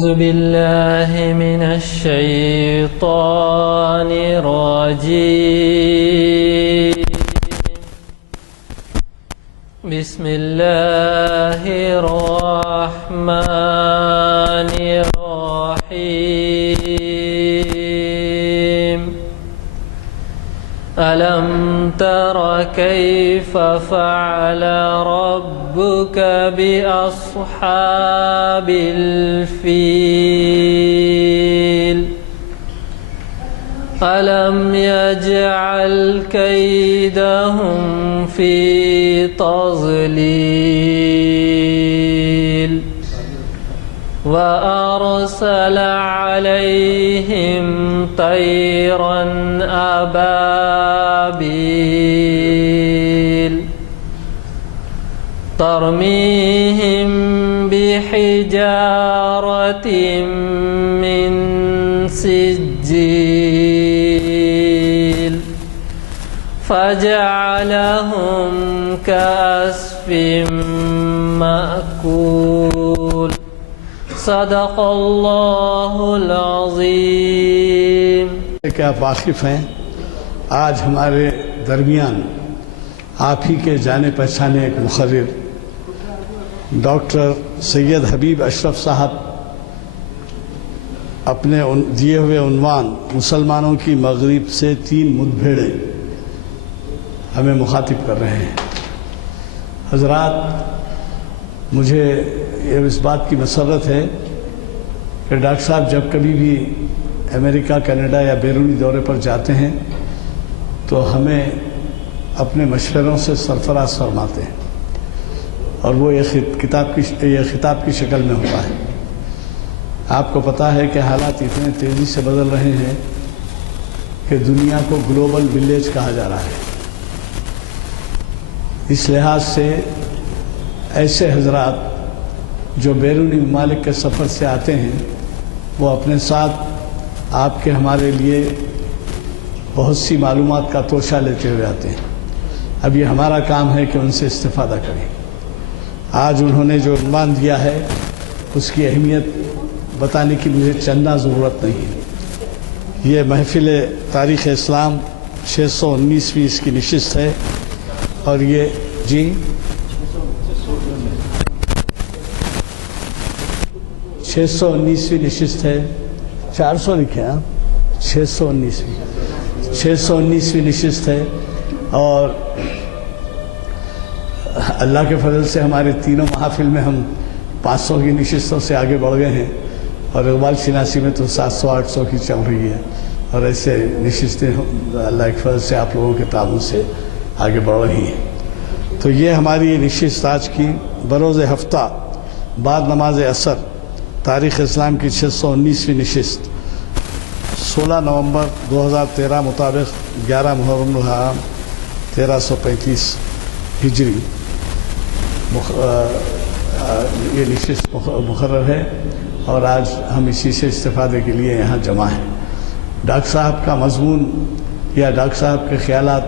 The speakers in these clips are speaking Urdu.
أعوذ بالله من الشيطان الرجيم. بسم الله الرحمن الرحيم. ألم تر كيف فعل ربك بأصحاب الفيل ألم يجعل كيدهم في تضليل وأرسل عليهم طيرا أبابيل ترميهم بحجارة من سجيل فجعلهم كعصف مأكول. صدق اللہ العظیم. کہ آپ واقف ہیں، آج ہمارے درمیان آپ ہی کے جانے پہچانے ایک مقرر ڈاکٹر سید حبیب اشرف صاحب اپنے دیے ہوئے عنوان مسلمانوں کی مغرب سے 3 مدبھیڑیں ہمیں مخاطب کر رہے ہیں. حضرات، مجھے اس بات کی مسرت ہے کہ ڈاکٹر صاحب جب کبھی بھی امریکہ، کینیڈا یا بیرونی دورے پر جاتے ہیں تو ہمیں اپنے مشوروں سے سرفراز فرماتے ہیں، اور وہ یہ خطاب کی شکل میں ہوتا ہے. آپ کو پتہ ہے کہ حالات اتنے تیزی سے بدل رہے ہیں کہ دنیا کو گلوبل ولیج کہا جا رہا ہے. اس لحاظ سے ایسے حضرات جو بیرونی ممالک کے سفر سے آتے ہیں وہ اپنے ساتھ آپ کے ہمارے لیے بہت سی معلومات کا توشہ لیتے ہوئے آتے ہیں. اب یہ ہمارا کام ہے کہ ان سے استفادہ کریں. آج انہوں نے جو عنوان دیا ہے اس کی اہمیت بتانے کی مجھے چندہ ضرورت نہیں ہے. یہ محفل تاریخ اسلام 619ویں اس کی نشست ہے، اور یہ 619ویں نشست ہے. 400 لکھے ہیں، 619ویں نشست ہے. اور اللہ کے فضل سے ہمارے تینوں محافل میں ہم 500 کی نشستوں سے آگے بڑھ گئے ہیں، اور اقبال شناسی میں تو 700-800 کی چل رہی ہے. اور ایسے نشستیں اللہ کے فضل سے آپ لوگوں کے تعاون سے آگے بڑھ رہی ہیں. تو یہ ہماری نشست آج کی بروز ہفتہ بعد نماز عصر تاریخ اسلام کی 619ویں نشست 16 نومبر 2013 مطابق 11 محرم الحرام 1335 ہجری یہ نشست مقرر ہے، اور آج ہم اسی سے استفادے کے لیے یہاں جمع ہیں. ڈاکٹر صاحب کا مضمون یا ڈاکٹر صاحب کے خیالات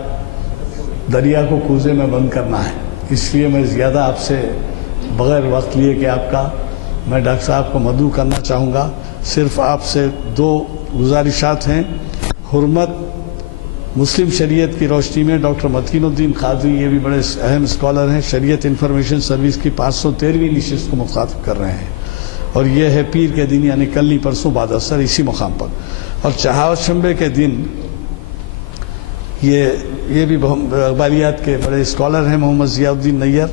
دریا کو کوزے میں بند کرنا ہے. اس لیے میں زیادہ آپ سے بغیر وقت لیے کہ آپ کا میں ڈاکٹر صاحب کو مدعو کرنا چاہوں گا. صرف آپ سے 2 گزارشات ہیں. حرمت مسلم شریعت کی روشنی میں ڈاکٹر متین الدین قادری، یہ بھی بڑے اہم اسکالر ہیں، شریعت انفارمیشن سروس کی 513ویں نشست کو مخاطب کر رہے ہیں، اور یہ ہے پیر کے دن یعنی کل نہیں پرسوں بعد اثر اسی مقام پر. اور چہارشنبے کے دن یہ بھی اقبالیات کے بڑے اسکالر ہیں، محمد ضیاء الدین نیّر.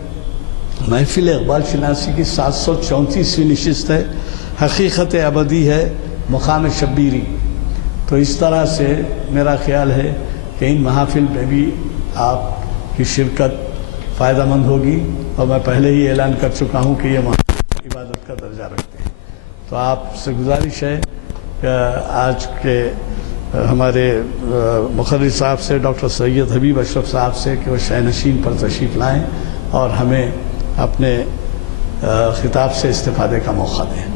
محفل اقبال شناسی کی 734ویں نشست ہے، حقیقت ابدی ہے مقام شبیری. تو اس طرح سے میرا خیال ہے کہ ان محافل میں بھی آپ کی شرکت فائدہ مند ہوگی، اور میں پہلے ہی اعلان کر چکا ہوں کہ یہ محافل عبادت کا درجہ رکھتے ہیں. تو آپ سے گزارش ہے کہ آج کے ہمارے مقرر صاحب سے ڈاکٹر سید حبیب اشرف صاحب سے کہ وہ شائنشین پر تشریف لائیں اور ہمیں اپنے خطاب سے استفادے کا موقع دیں.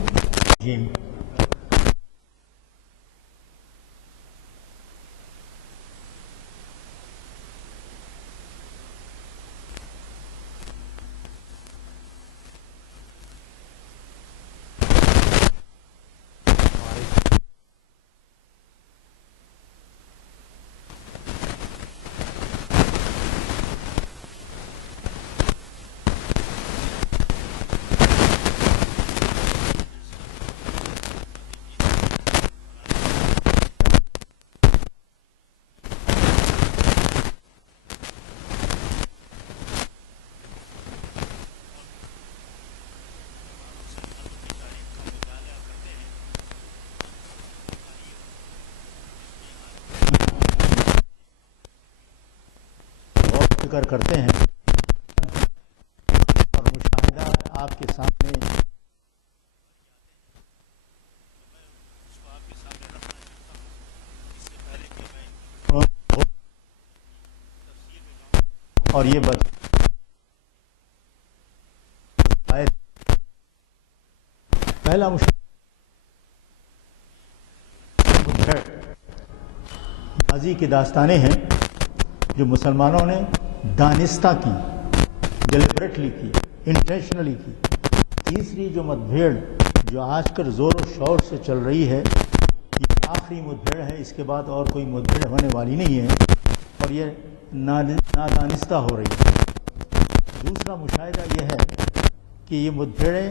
ذکر کرتے ہیں اور مشاہدات آپ کے سامنے اور یہ پہلا ماضی کی داستانیں ہیں جو مسلمانوں نے دانستہ کی، ڈیلیبریٹلی کی، انٹینشنلی کی۔ تیسری جو مدبھیڑ جو آج کل زور و شور سے چل رہی ہے، یہ آخری مدبھیڑ ہے، اس کے بعد اور کوئی مدبھیڑ ہونے والی نہیں ہے اور یہ نادانستہ ہو رہی ہے۔ دوسرا مشاہدہ یہ ہے کہ یہ مدبھیڑیں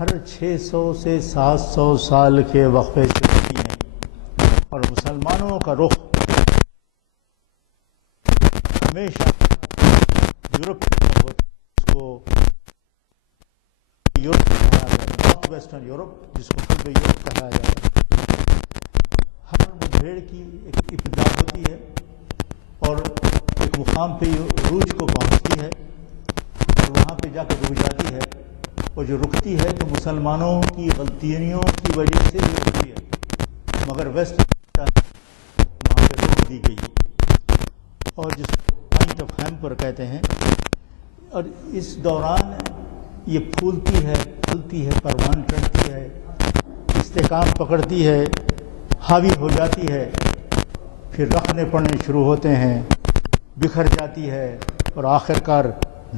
ہر 600 سے 700 سال کے وقفے سے ہوتی ہیں اور مسلمانوں کا رخ ہمیشہ یورپ کی طرف ہوتا ہے، جس کو یورپ کہا جاتا ہے، نارتھ ویسٹرن یورپ، جس کو غرب یورپ کہا جاتا ہے۔ ہر مدبھیڑ کی ایک ابتدا ہوتی ہے اور ایک مقام پہ عروج کو پہنچتی ہے اور وہاں پہ جا کے رک جاتی ہے، اور جو رکتی ہے تو مسلمانوں کی غلطیوں کی وجہ سے بھی رکتی ہے، مگر ویسٹ وہاں پہ روک دی گئی اور جس پوائنٹ آف ہیمپر کہتے ہیں، اور اس دوران یہ پھولتی ہے، پھلتی ہے، پروان چڑھتی ہے، استحکام پکڑتی ہے، حاوی ہو جاتی ہے، پھر رخنے پڑنے شروع ہوتے ہیں، بکھر جاتی ہے اور آخر کار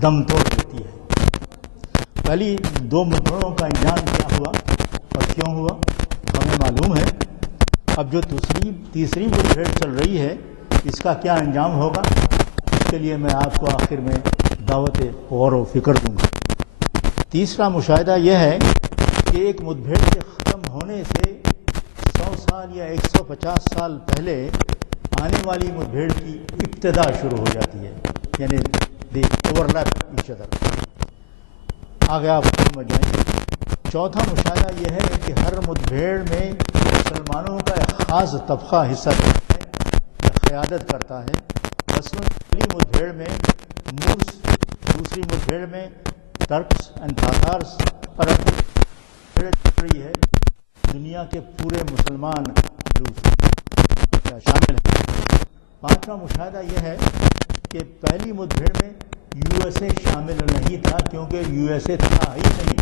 دم توڑ دیتی ہے۔ پہلی دو مدبھیڑوں کا انجام کیا ہوا اور کیوں ہوا ہمیں معلوم ہے۔ اب جو تیسری مدبھیڑ چل رہی ہے، اس کا کیا انجام ہوگا، اس کے لیے میں آپ کو آخر میں دعوت غور و فکر دوں گا۔ تیسرا مشاہدہ یہ ہے کہ ایک مدبھیڑ کے ختم ہونے سے 100 سال یا 150 سال پہلے آنے والی مدبھیڑ کی ابتدا شروع ہو جاتی ہے، یعنی دی اوورلیپ ایچ ادر۔ آگے آپ سمجھ جائیں گے۔ چوتھا مشاہدہ یہ ہے کہ ہر مدبھیڑ میں مسلمانوں کا ایک خاص طبقہ حصہ لیتا ہے، قیادت کرتا ہے۔ مثلاً پہلی مدبھیڑ میں مورس، دوسری مدبھیڑ میں ترکس اینڈ تاتارس، اور اب مدبھیڑ چل رہی ہے دنیا کے پورے مسلمان شامل ہیں۔ پانچواں مشاہدہ یہ ہے کہ پہلی مدبھیڑ میں یو ایس اے شامل نہیں تھا، کیونکہ یو ایس اے تھا ہی نہیں،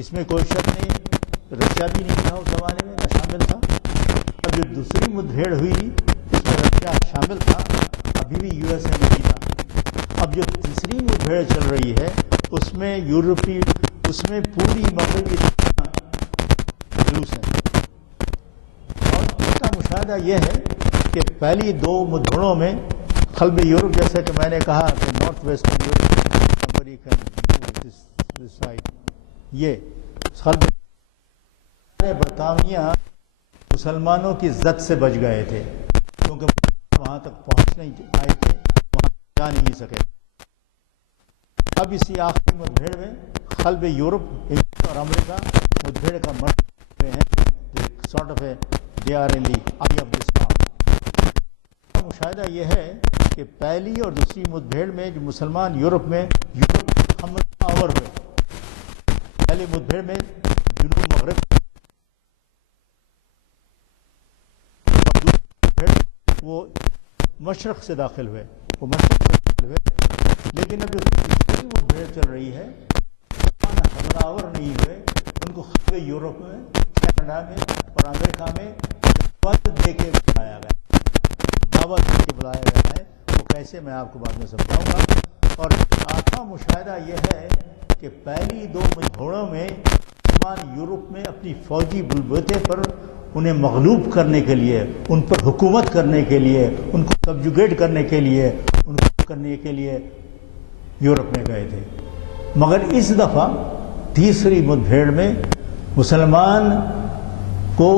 اس میں کوئی شک نہیں۔ رشیا بھی نہیں تھا اس زمانے میں، نہ شامل تھا۔ اب جو دوسری مدبھیڑ ہوئی اس میں رشیا شامل تھا، ابھی بھی یو ایس اے نہیں تھا۔ اب جو تیسری مدبھیڑ چل رہی ہے اس میں اس میں پوری مغربی دنیا جلوس ہے۔ اور چوتھا مشاہدہ یہ ہے کہ پہلی دو مدبھیڑوں میں قلب یورپ، جیسے کہ میں نے کہا کہ north western Europe, American side, یہ قلب برطانیہ مسلمانوں کی زد سے بچ گئے تھے، کیونکہ وہاں تک پہنچ نہیں آئے تھے، وہاں جا نہیں سکے۔ اب اسی آخری مدبھیڑ میں قلب یورپ اور امریکہ مدبھیڑ کا مرکز میں ہیں، sort of a they are in the eye of the star. مشاہدہ یہ ہے کہ پہلی اور دوسری مدبھیڑ میں جو مسلمان یورپ میں حملہ آور ہوئے، پہلی مدبھیڑ میں جنوب مغرب، اور دوسری مدبھیڑ وہ مشرق سے داخل ہوئے، لیکن اب جو تیسری مدبھیڑ چل رہی ہے حملہ آور نہیں ہوئے، ان کو خلق یورپ میں، کینیڈا میں اور امریکہ میں دعوت دے کے بلایا گیا ہے۔ وہ کیسے میں آپ کو بعد میں سمجھاؤں گا۔ اور آٹھواں مشاہدہ یہ ہے کہ پہلی دو مدبھیڑوں میں مسلمان یورپ میں اپنی فوجی بلبوتے پر انہیں مغلوب کرنے کے لیے، ان پر حکومت کرنے کے لیے، ان کو سبجوگیٹ کرنے کے لیے، ان کو کرنے کے لیے یورپ میں گئے تھے۔ مگر اس دفعہ تیسری مدبھیڑ میں مسلمان کو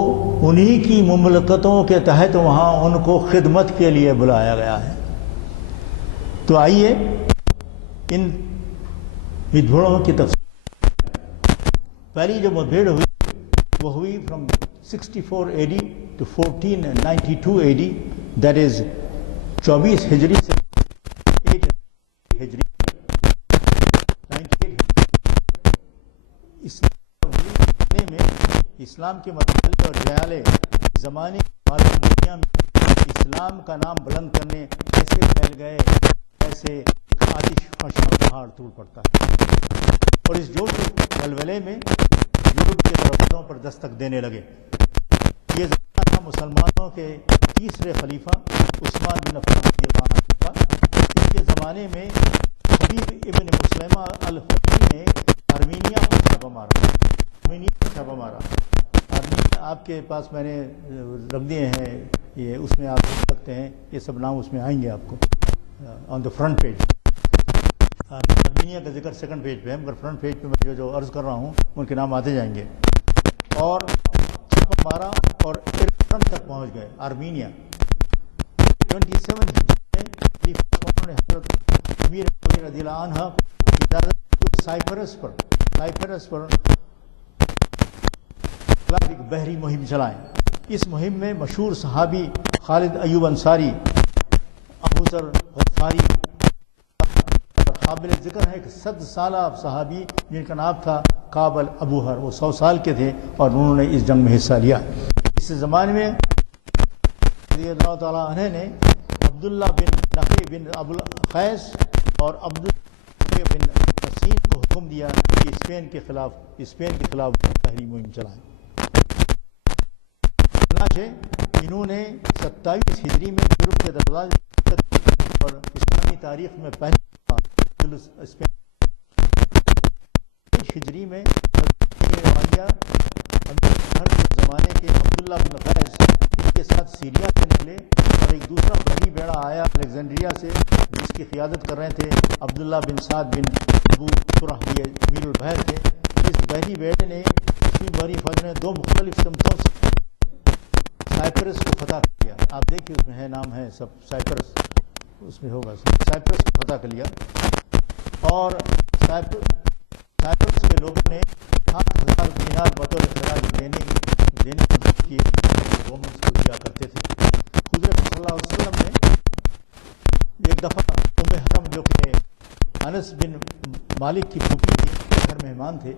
انہی کی مملکتوں کے تحت وہاں ان کو خدمت کے لیے بلایا گیا ہے۔ تو آئیے ان مدبھیڑوں کی تفصیل۔ پہلی جو مدبھیڑ ہوئی وہ ہوئی from 64 AD to 1492 AD، that is 24 ہجری سے زمانے میں اسلام کے مطالعے اور جہالے زمانے کی معلوم دنیا میں اسلام کا نام بلند کرنے ایسے پھیل گئے ایسے آتش فشاں پہاڑ ٹوٹ پڑتا ہے، اور اس جوش و ولولے میں یورپ کے دروازوں پر دستک دینے لگے۔ یہ زمانہ تھا مسلمانوں کے تیسرے خلیفہ عثمان بن عفان رضی اللہ عنہ کا۔ اس کے زمانے میں حبیب ابن مسلمہ الفقی نے آرمینیا پر چھاپہ مارا۔ آرمینیا آپ کے پاس میں نے رکھ دیے ہیں، یہ اس میں آپ دیکھ سکتے ہیں، یہ سب نام اس میں آئیں گے آپ کو آن دا فرنٹ پیج۔ آرمینیا کا ذکر سیکنڈ پیج پہ ہے، مگر فرنٹ پیج پہ میں جو عرض کر رہا ہوں ان کے نام آتے جائیں گے۔ اور چھاپہ مارا اور ایران تک پہنچ گئے آرمینیا۔ 27 میں خلیفہ نے حضرت امیر رضی اللہ عنہ کی اجازت سائپرس پر ایک بحری مہم چلائیں۔ اس مہم میں مشہور صحابی خالد ایوب انصاری، ابو ذر غفاری، قابل ذکر ہے کہ 100 سالہ صحابی جن کا نام تھا کعب الابوہر، وہ 100 سال کے تھے اور انہوں نے اس جنگ میں حصہ لیا۔ اس زمانے میں رضی اللہ تعالیٰ عنہ نے عبداللہ بن نفی بن ابو القیس اور عبداللہ بن حسین کو حکم دیا کہ اسپین کے خلاف بحری مہم چلائیں۔ چنانچہ انہوں نے 27 ہجری میں یورپ کے دروازے اور اسلامی تاریخ میں پہلی ہجری میں زمانے کے عبداللہ بن قیس ان کے ساتھ سیریا سے نکلے، اور ایک دوسرا بحری بیڑا آیا الیگزینڈریا سے جس کی قیادت کر رہے تھے عبداللہ بن سعد بن ابو سرح، یہ امیر البحر تھے۔ اس بحری بیڑے نے مسلم بحری فوج نے 2 مختلف سمتوں سے سائپرس کو فتح کیا۔ آپ دیکھیے اس میں ہے، نام ہے سب، سائپرس اس میں ہوگا، سائپرس کو فتح کر لیا، اور سائپرس کے لوگوں نے 8,000 دینار بطور خراج دینے کی رومنس کو دیا کرتے تھے۔ حضرت صلی اللہ علیہ وسلم نے ایک دفعہ ام حرم جو کہ انس بن مالک کی پھوپھی تھی، گھر مہمان تھے،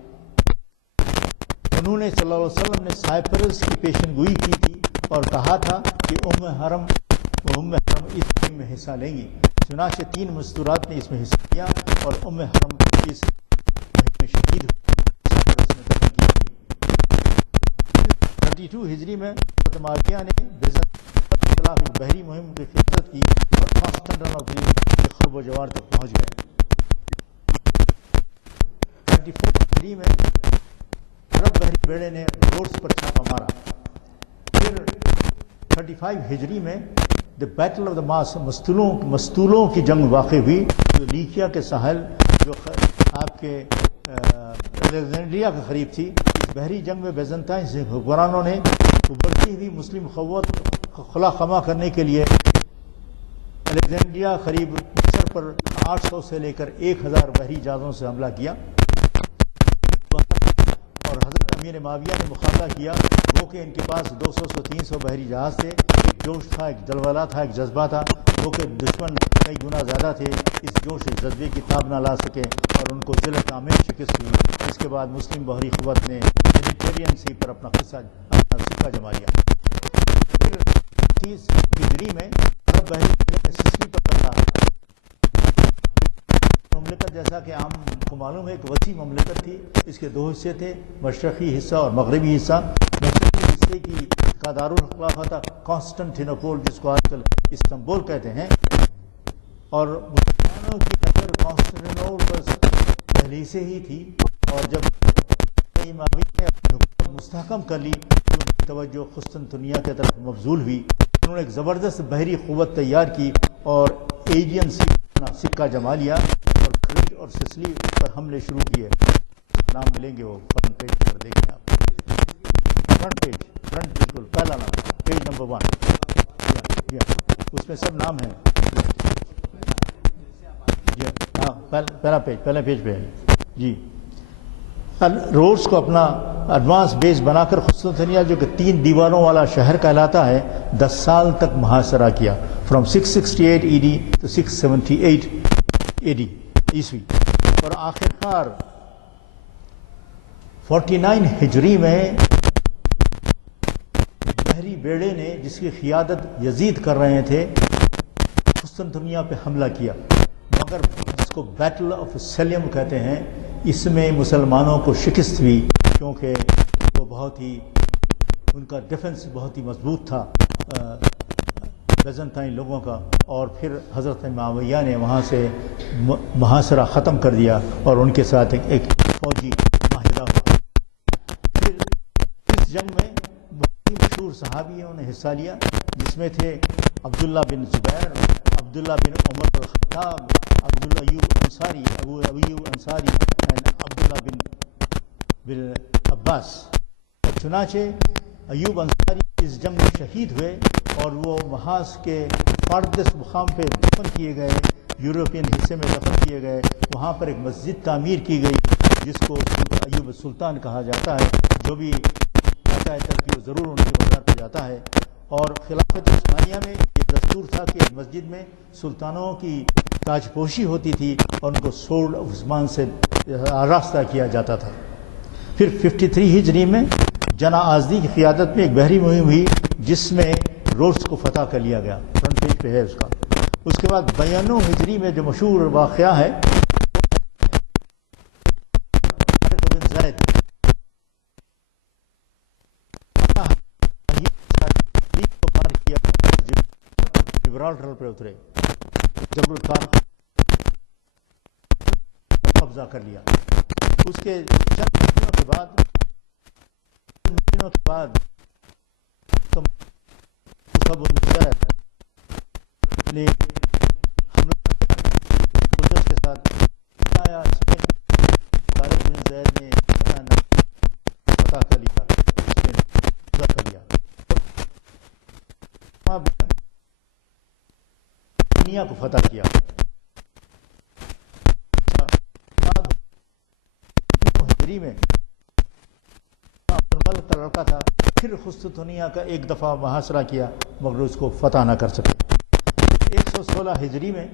انہوں نے صلی اللہ علیہ وسلم نے سائپرس کی پیشن گوئی کی تھی اور کہا تھا کہ ام حرم اس مہم میں حصہ لیں گی۔ چنانچہ 3 مستورات نے اس میں حصہ لیا اور ام حرم اس مہم میں شہید ہوئی۔ 32 ہجری میں حضرت معاویہ نے بیزنطین کے خلاف ایک بحری مہم کی قیادت کی اور قسطنطنیہ کے خرب و جوار تک پہنچ گئے۔ 34 ہجری میں عرب بحری بیڑے نے رودس پر چھاپہ مارا۔ پھر 35 ہجری میں دی بیٹل آف دا ماس، مستولوں کی جنگ واقع ہوئی، جو لیکیا کے ساحل جو آپ کے الیگزینڈریا کے قریب تھی۔ اس بحری جنگ میں بیزنطائن حکمرانوں نے ابھرتی ہوئی مسلم قوت خلا خما کرنے کے لیے الیگزینڈریا قریب مصر پر 800 سے لے کر 1000 بحری جہازوں سے حملہ کیا، اور حضرت امیر معاویہ نے مقابلہ کیا، وہ کہ ان کے پاس 200 سے 300 بحری جہاز تھے، ایک جوش تھا، ایک جلوالہ تھا، ایک جذبہ تھا، وہ کہ دشمن کئی گنا زیادہ تھے، اس جوش اس جذبے کی تاب نہ لا سکے اور ان کو ذلت آمیز شکست ہوئی۔ اس کے بعد مسلم بحری قوت نے میڈیٹرینین سی پر اپنا سکہ جما لیا۔ پھر 30 ہجری میں عرب بحری نے سسلی پر کرنا مملکت، جیسا کہ عام کو معلوم ہے ایک وسیع مملکت تھی، اس کے 2 حصے تھے، مشرقی حصہ اور مغربی حصہ۔ مشرقی حصے کی کا دارالخلافہ تھا کانسٹنٹینوپول، جس کو آج کل استنبول کہتے ہیں، اور مسلمانوں کی نظر کانسٹنٹینوپول پر پہلے سے ہی تھی، اور جب معاویہ نے اپنی حکومت مستحکم کر لی تو ان کی توجہ قسطنطنیہ کی طرف مبذول ہوئی۔ انہوں نے ایک زبردست بحری قوت تیار کی اور ایجین سی اپنا سکہ جما لیا اور کریٹ اور سسلی پر حملے شروع کیے۔ نام ملیں گے، وہ فرنٹ پیج پر دیکھیں آپ، فرنٹ بالکل پہلا نام، پیج نمبر 1، اس میں سب نام ہیں۔ جی ہاں، پہلا پیج پہ ہے جی۔ رودس کو اپنا ایڈوانس بیس بنا کر قسطنطنیہ جو کہ 3 دیواروں والا شہر کہلاتا ہے 10 سال تک محاصرہ کیا، فرام 668 AD to 678 AD عیسوی، اور آخر کار 49 ہجری میں بحری بیڑے نے، جس کی قیادت یزید کر رہے تھے، قسطنطنیہ پہ حملہ کیا، مگر جس کو بیٹل آف سیلیم کہتے ہیں، اس میں مسلمانوں کو شکست ہوئی، کیونکہ وہ بہت ہی، ان کا ڈیفنس بہت ہی مضبوط تھا بیزنطین لوگوں کا، اور پھر حضرت معاویہ نے وہاں سے محاصرہ ختم کر دیا اور ان کے ساتھ ایک فوجی معاہدہ ہوا۔ پھر اس جنگ میں بہت ہی مشہور صحابیوں نے حصہ لیا، جس میں تھے عبداللہ بن زبیر، عبداللہ بن عمر الخطاب، عبداللہ ایوب انصاری، ابو ایوب انصاری، عبداللہ بن عباس۔ چنانچہ ایوب انصاری اس جنگ میں شہید ہوئے اور وہ محاذ کے فاردست مقام پہ دفن کیے گئے، یورپین حصے میں دفن کیے گئے۔ وہاں پر ایک مسجد تعمیر کی گئی جس کو ایوب سلطان کہا جاتا ہے، جو بھی آتا ہے ترکی وہ ضرور ان کی مزار پہ جاتا ہے۔ اور خلافت عثمانیہ میں یہ دستور تھا کہ مسجد میں سلطانوں کی تاج پوشی ہوتی تھی اور ان کو سورڈ آف عثمان سے آراستہ کیا جاتا تھا۔ پھر 53 ہجری میں جنا آزدی کی قیادت میں ایک بحری مہم ہوئی، جس میں روڈس کو فتح کر لیا گیا، فرنٹ پیج پہ ہے اس کا۔ اس کے بعد 92 ہجری میں جو مشہور واقعہ ہے، بن زید کو پار کیا، جبرالٹر پہ اترے، جبل الطارق قبضہ کر لیا۔ اس کے چند مہینوں کے بعد نے حملہ کے ساتھ آیا، اس میں طارق بن زید نے فتح کر لیا، قبضہ کر لیا، دنیا کو فتح کیا۔ ہجری میں ملک کا لڑکا تھا، پھر قسطنطنیہ کا ایک دفعہ محاصرہ کیا، مگر اس کو فتح نہ کر سکے۔ 116 ہجری میں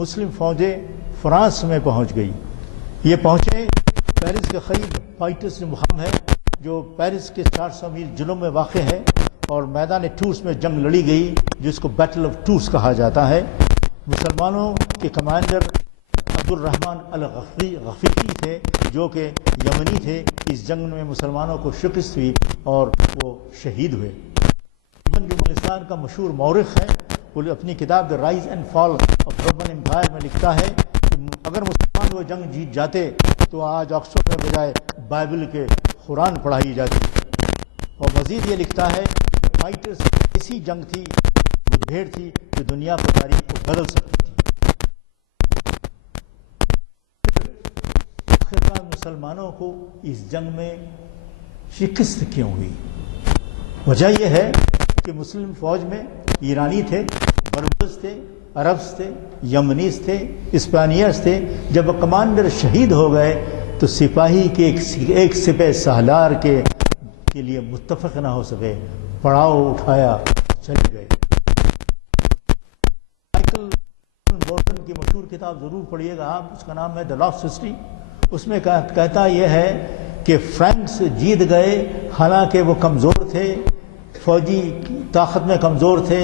مسلم فوجیں فرانس میں پہنچ گئی۔ یہ پہنچے پیرس کے قریب پائٹس مقام ہے، جو پیرس کے 400 میل جنوب میں واقع ہے، اور میدان ٹورس میں جنگ لڑی گئی، جس کو بیٹل آف ٹورس کہا جاتا ہے۔ مسلمانوں کے کمانڈر عبد الرحمن الغفیقی تھے، جو کہ یمنی تھے۔ اس جنگ میں مسلمانوں کو شکست ہوئی اور وہ شہید ہوئے۔ ابن جملستان کا مشہور مورخ ہے، وہ اپنی کتاب the rise and fall of Roman empire میں لکھتا ہے کہ اگر مسلمان وہ جنگ جیت جاتے تو آج آکسفورڈ میں بجائے بائبل کے قرآن پڑھائی جاتی۔ اور مزید یہ لکھتا ہے کہ فائٹرز ایسی جنگ تھی، مدبھیڑ تھی، جو دنیا کی تاریخ کو بدل سکتی تھی۔ آخرکار مسلمانوں کو اس جنگ میں شکست کیوں ہوئی؟ وجہ یہ ہے کہ مسلم فوج میں ایرانی تھے، بربرز تھے، عربز تھے، یمنیز تھے، اسپانیئرز تھے۔ جب کمانڈر شہید ہو گئے تو سپاہی کے ایک سپہ سالار کے لیے متفق نہ ہو سکے، پڑاؤ اٹھایا، چلے گئے۔ مائیکل بورٹن کی مشہور کتاب ضرور پڑھیے گا آپ، اس کا نام ہے دا لاسٹ ہسٹری۔ اس میں کہتا یہ ہے کہ فرینکس جیت گئے، حالانکہ وہ کمزور تھے، فوجی طاقت میں کمزور تھے،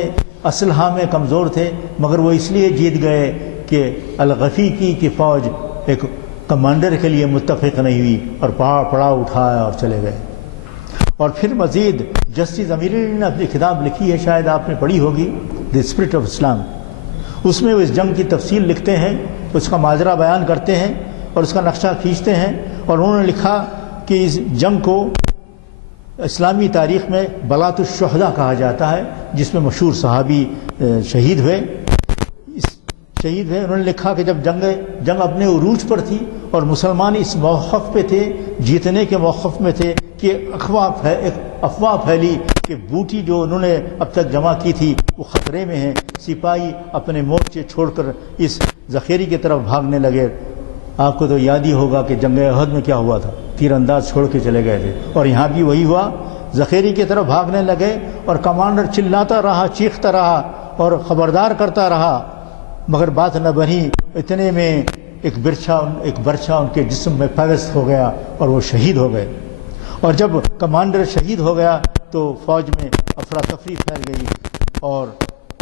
اسلحہ میں کمزور تھے، مگر وہ اس لیے جیت گئے کہ الغفیقی کی فوج ایک کمانڈر کے لیے متفق نہیں ہوئی اور پڑاؤ اٹھایا اور چلے گئے۔ اور پھر مزید جسٹس امیری نے اپنی کتاب لکھی ہے، شاید آپ نے پڑھی ہوگی، دی اسپرٹ آف اسلام۔ اس میں وہ اس جنگ کی تفصیل لکھتے ہیں، اس کا ماجرا بیان کرتے ہیں اور اس کا نقشہ کھینچتے ہیں، اور انہوں نے لکھا کہ اس جنگ کو اسلامی تاریخ میں بلاۃ الشہداء کہا جاتا ہے، جس میں مشہور صحابی شہید ہوئے۔ انہوں نے لکھا کہ جب جنگ اپنے عروج پر تھی اور مسلمان اس موقف پہ تھے، جیتنے کے موقف میں تھے، کہ افواہ پھیلی کہ بوٹی جو انہوں نے اب تک جمع کی تھی وہ خطرے میں ہیں۔ سپاہی اپنے مورچے چھوڑ کر اس ذخیرے کی طرف بھاگنے لگے۔ آپ کو تو یاد ہی ہوگا کہ جنگ احد میں کیا ہوا تھا، تیر انداز چھوڑ کے چلے گئے تھے، اور یہاں بھی وہی ہوا، ذخیرے کی طرف بھاگنے لگے اور کمانڈر چلاتا رہا، چیختا رہا اور خبردار کرتا رہا، مگر بات نہ بنی۔ اتنے میں ایک برچھا ان کے جسم میں پیوست ہو گیا اور وہ شہید ہو گئے. اور جب کمانڈر شہید ہو گیا تو فوج میں افراتفری پھیل گئی اور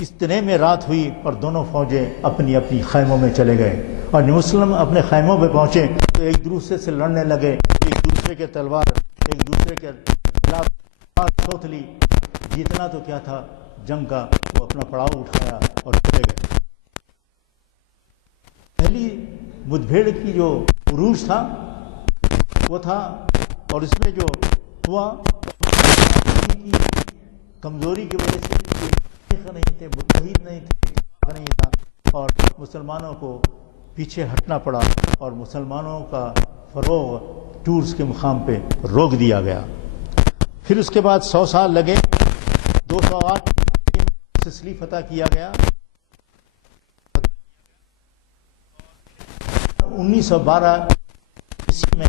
اتنے میں رات ہوئی اور دونوں فوجیں اپنی اپنی خیموں میں چلے گئے. اور مسلم اپنے خیموں پہ پہنچے تو ایک دوسرے سے لڑنے لگے, ایک دوسرے کے تلوار ایک دوسرے کے خلاف سوت لی. جیتنا تو کیا تھا جنگ کا, وہ اپنا پڑاؤ اٹھایا اور چلے گئے. پہلی مدبھیڑ کی جو عروج تھا وہ تھا, اور اس میں جو ہوا کی کمزوری کی وجہ سے نہیں تھے, متحد نہیں تھے, نہیں تھا, اور مسلمانوں کو پیچھے ہٹنا پڑا اور مسلمانوں کا فروغ ٹورس کے مقام پہ روک دیا گیا. پھر اس کے بعد 100 سال لگے. 208 سسلی فتح کیا گیا. 1912 میں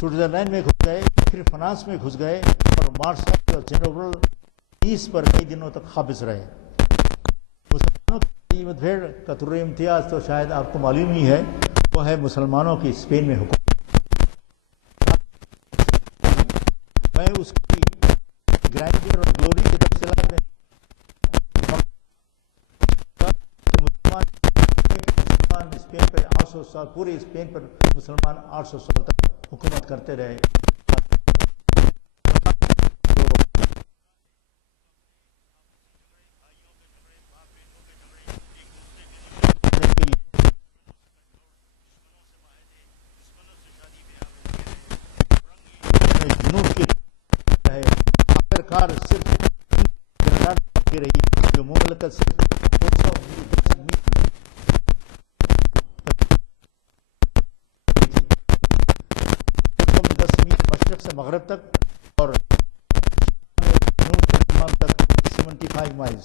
سوئٹزرلینڈ میں گھس گئے, پھر فرانس میں گھس گئے اور مارشل اور جنرل پیس پر کئی دنوں تک قابض رہے. مسلمانوں کی مدبھیڑ کا طور امتیاز تو شاید آپ کو معلوم ہی ہے, وہ ہے مسلمانوں کی اسپین میں حکومت. میں اس کی گرینڈر اور گلوری کے تفصیلات میں مسلمان اسپین پر 800 سال, پورے اسپین پر مسلمان 800 سال تک حکومت کرتے رہے. آخرکار صرف رہی جو مملکت صرف 210 میل مشرق سے مغرب تک اور جنوب سے شمال تک 75 مائلز.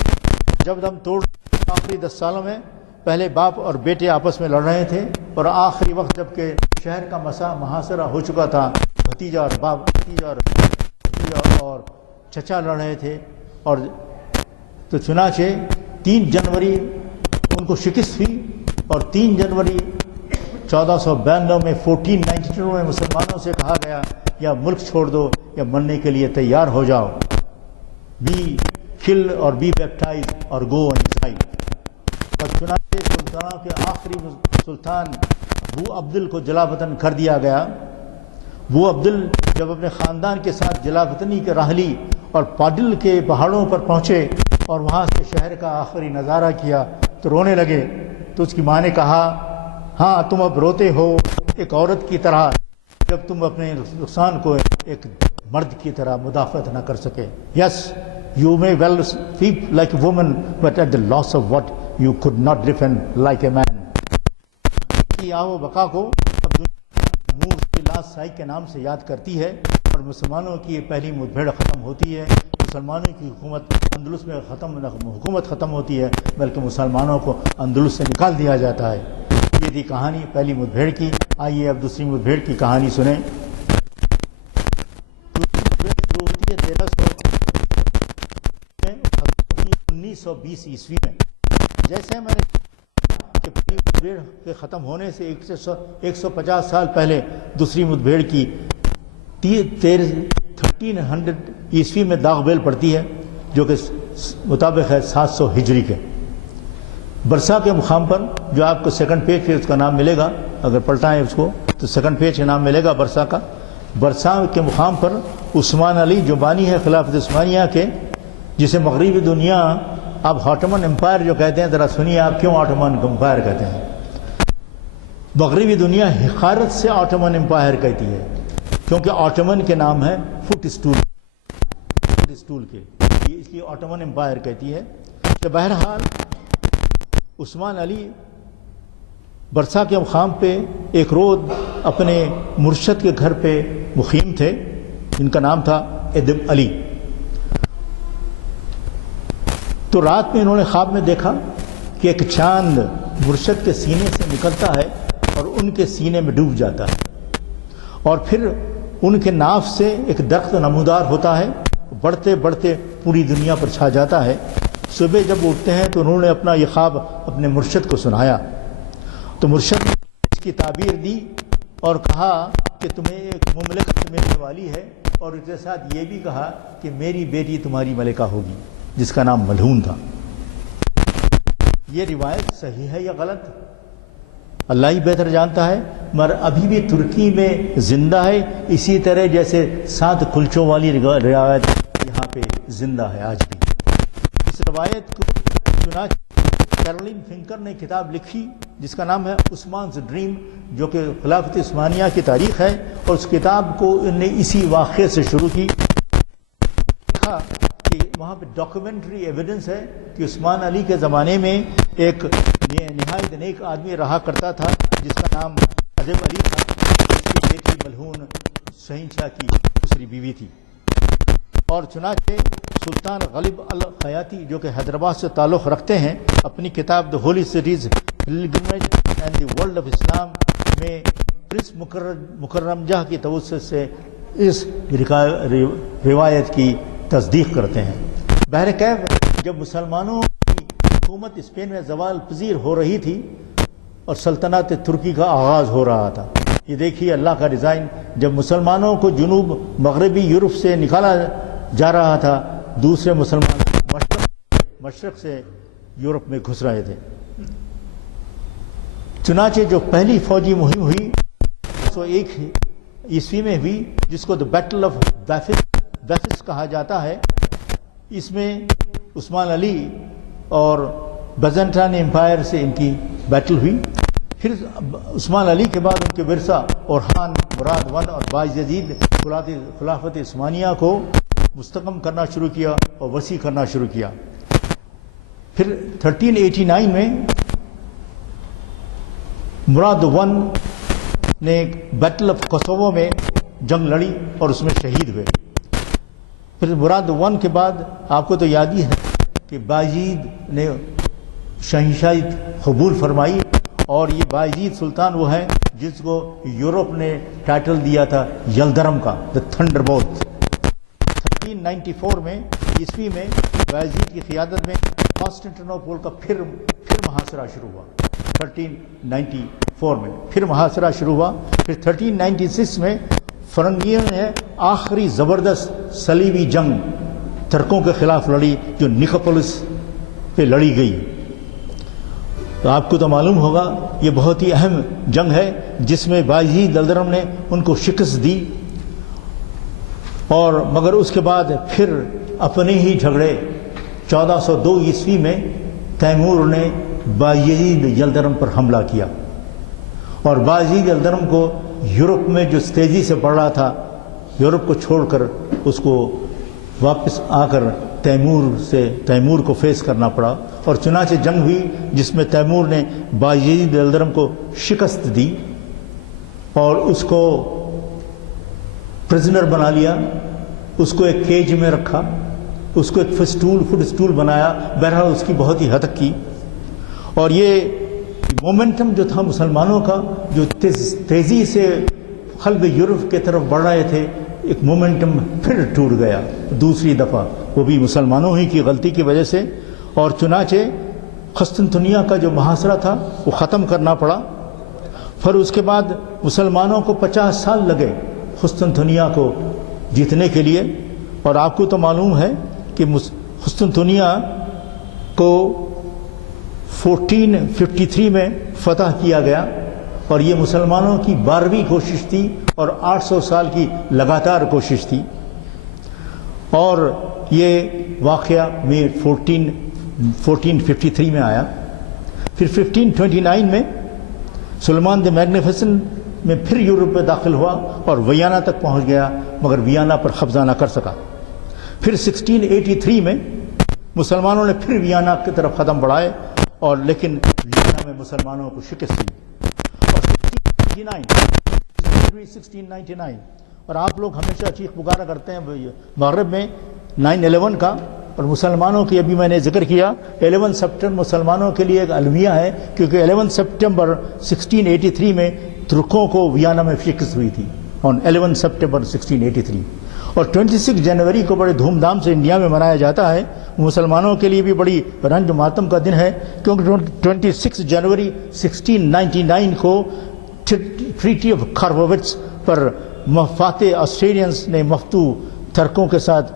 جب دم توڑ آخری 10 سالوں میں پہلے باپ اور بیٹے آپس میں لڑ رہے تھے, اور آخری وقت جب کہ شہر کا محاصرہ ہو چکا تھا, بھتیجا اور باپ, بھتیجا اور چچا لڑ رہے تھے. اور تو چنانچہ 3 جنوری ان کو شکست ہوئی, اور 3 جنوری 1492 میں 1492 میں مسلمانوں سے کہا گیا یا ملک چھوڑ دو یا مرنے کے لیے تیار ہو جاؤ. بی کل اور بی بیپٹائز اور گو انسائڈ. اور چنانچہ سلطانوں کے آخری سلطان بو عبدل کو جلا وطن کر دیا گیا. بو عبدل جب اپنے خاندان کے ساتھ جلا وطنی کے راہ لی اور پاڈل کے پہاڑوں پر پہنچے اور وہاں سے شہر کا آخری نظارہ کیا تو رونے لگے. تو اس کی ماں نے کہا, ہاں تم اب روتے ہو ایک عورت کی طرح جب تم اپنے نقصان کو ایک مرد کی طرح مدافعت نہ کر سکے. Yes you may well feel like a woman but at the loss of what you could not defend like a man. کی آو بقا کو اب دنیا مور کی لاس سائی کے نام سے یاد کرتی ہے, اور مسلمانوں کی یہ پہلی مدبھیڑ ختم ہوتی ہے. مسلمانوں کی حکومت اندلس میں حکومت ختم ہوتی ہے, بلکہ مسلمانوں کو اندلس سے نکال دیا جاتا ہے. یہ تھی کہانی پہلی مدبھیڑ کی. آئیے اب دوسری مدبھیڑ کی کہانی سنیں. شروع ہوتی ہے 1920 عیسوی میں. جیسے میں نے کہ پہلی مدبھیڑ کے ختم ہونے سے 150 سال پہلے دوسری مدبھیڑ کی 1300 عیسوی میں داغ بیل پڑتی ہے, جو کہ مطابق ہے 700 ہجری کے. برسا کے مقام پر جو آپ کو سیکنڈ پیج پہ اس کا نام ملے گا, اگر پلٹائیں اس کو تو سیکنڈ پیج کا نام ملے گا برسا کا. برسا کے مقام پر عثمان علی جو بانی ہے خلافت عثمانیہ کے, جسے مغربی دنیا آپ آٹومن امپائر جو کہتے ہیں, ذرا سنیے آپ کیوں آٹومن امپائر کہتے ہیں. مغربی دنیا حقارت سے آٹومن امپائر کہتی ہے, کیونکہ آٹومن کے نام ہے فٹ اسٹول کے, اس لیے آٹومن امپائر کہتی ہے. تو بہرحال عثمان علی برسا کے مقام پہ ایک روز اپنے مرشد کے گھر پہ مقیم تھے, جن کا نام تھا ادم علی. تو رات میں انہوں نے خواب میں دیکھا کہ ایک چاند مرشد کے سینے سے نکلتا ہے اور ان کے سینے میں ڈوب جاتا ہے, اور پھر ان کے ناف سے ایک درخت نمودار ہوتا ہے, بڑھتے بڑھتے پوری دنیا پر چھا جاتا ہے. صبح جب اٹھتے ہیں تو انہوں نے اپنا یہ خواب اپنے مرشد کو سنایا, تو مرشد نے اس کی تعبیر دی اور کہا کہ تمہیں ایک مملکت ملنے والی ہے، اور اس کے ساتھ یہ بھی کہا کہ میری بیٹی تمہاری ملکہ ہوگی جس کا نام ملعون تھا۔ یہ روایت صحیح ہے یا غلط اللہ ہی بہتر جانتا ہے، مگر ابھی بھی ترکی میں زندہ ہے، اسی طرح جیسے 7 کلچوں والی روایت یہاں پہ زندہ ہے آج بھی۔ اس روایت کو چنانچہ کیرولین فنکر نے کتاب لکھی جس کا نام ہے عثمان's ڈریم، جو کہ خلافت عثمانیہ کی تاریخ ہے، اور اس کتاب کو ان نے اسی واقعے سے شروع کی۔ دیکھا کہ وہاں پہ ڈاکومنٹری ایویڈنس ہے کہ عثمان علی کے زمانے میں ایک نہایت نیک آدمی رہا کرتا تھا جس کا نام عجب علی تھا، اس کی بیٹی ملعون شہنشاہ کی دوسری بیوی تھی۔ اور چنانچہ سلطان غالب الخیاطی جو کہ حیدرآباد سے تعلق رکھتے ہیں، اپنی کتاب the holy cities pilgrimage and the world of Islam میں پرنس مکرم جاہ کی توسط سے اس روایت کی تصدیق کرتے ہیں۔ بہرکیف جب مسلمانوں کی حکومت اسپین میں زوال پذیر ہو رہی تھی اور سلطنت ترکی کا آغاز ہو رہا تھا، یہ دیکھیے اللہ کا ڈیزائن، جب مسلمانوں کو جنوب مغربی یورپ سے نکالا جا رہا تھا، دوسرے مسلمان مشرق سے یورپ میں گھس رہے تھے۔ چنانچہ جو پہلی فوجی مہم ہوئی 1901 عیسوی میں ہوئی، جس کو دی بیٹل آف بیفس کہا جاتا ہے، اس میں عثمان علی اور بیزنٹائن امپائر سے ان کی بیٹل ہوئی۔ پھر عثمان علی کے بعد ان کے ورثہ اورحان مراد I اور باعزید خلافت عثمانیہ کو مستحکم کرنا شروع کیا اور وسیع کرنا شروع کیا۔ پھر 1389 میں مراد I نے بیٹل آف کوسوو میں جنگ لڑی اور اس میں شہید ہوئے۔ پھر مراد I کے بعد آپ کو تو یاد ہی ہے کہ باعزید نے شہنشاہیت قبول فرمائی، اور یہ باعزید سلطان وہ ہے جس کو یورپ نے ٹائٹل دیا تھا یلدرم کا، دا تھنڈر بولٹ۔ 1394 میں عیسوی میں باعزید کی قیادت میں کانسٹنٹینوپل کا پھر محاصرہ شروع ہوا۔ 1394 میں پھر محاصرہ شروع ہوا۔ پھر 1396 میں فرنگیوں نے آخری زبردست صلیبی جنگ ترکوں کے خلاف لڑی جو نکوپولس پہ لڑی گئی۔ تو آپ کو تو معلوم ہوگا یہ بہت ہی اہم جنگ ہے جس میں باعزید یلدرم نے ان کو شکست دی، اور مگر اس کے بعد پھر اپنے ہی جھگڑے 1402 عیسوی میں تیمور نے باعزید یلدرم پر حملہ کیا، اور باعزید یلدرم کو یورپ میں جو تیزی سے بڑھ رہا تھا، یورپ کو چھوڑ کر اس کو واپس آ کر تیمور کو فیس کرنا پڑا، اور چنانچہ جنگ ہوئی جس میں تیمور نے باعزید یلدرم کو شکست دی اور اس کو پرزنر بنا لیا، اس کو ایک کیج میں رکھا، اس کو ایک فٹ سٹول بنایا، بہرحال اس کی بہت ہی ہتک کی۔ اور یہ مومنٹم جو تھا مسلمانوں کا جو تیزی سے قلب یورپ کے طرف بڑھ رہے تھے، ایک مومنٹم پھر ٹوٹ گیا دوسری دفعہ، وہ بھی مسلمانوں ہی کی غلطی کی وجہ سے، اور چنانچہ قسطنطنیہ کا جو محاصرہ تھا وہ ختم کرنا پڑا۔ پھر اس کے بعد مسلمانوں کو 50 سال لگے قسطنطنیہ کو جیتنے کے لیے، اور آپ کو تو معلوم ہے کہ قسطنطنیہ کو 1453 میں فتح کیا گیا، اور یہ مسلمانوں کی 12ویں کوشش تھی اور 800 سال کی لگاتار کوشش تھی۔ اور یہ واقعہ میں 1453 میں آیا۔ پھر 1529 میں سلیمان دی میگنیفیسنٹ میں پھر یورپ میں داخل ہوا اور ویانا تک پہنچ گیا، مگر ویانا پر قبضہ نہ کر سکا۔ پھر 1683 میں مسلمانوں نے پھر ویانا کی طرف قدم بڑھائے، اور لیکن ویانا میں مسلمانوں کو شکست دی۔ اور 1699 اور آپ لوگ ہمیشہ چیخ پکارا کرتے ہیں مغرب میں 9/11 کا، اور مسلمانوں کی ابھی میں نے ذکر کیا 11 سپٹمبر مسلمانوں کے لیے ایک المیہ ہے، کیونکہ 11 سپٹمبر 1683 میں ترکوں کو ویانا میں شکست ہوئی تھی، on 11 سپٹمبر 1683۔ اور 26 جنوری کو بڑے دھوم دھام سے انڈیا میں منایا جاتا ہے. مسلمانوں کے لیے بھی بڑی رنج ماتم کا دن ہے، کیونکہ 26 جنوری 1699 کو ٹریٹی آف کاربووٹس پر مفاد آسٹریلینز نے مفتو ترکوں کے ساتھ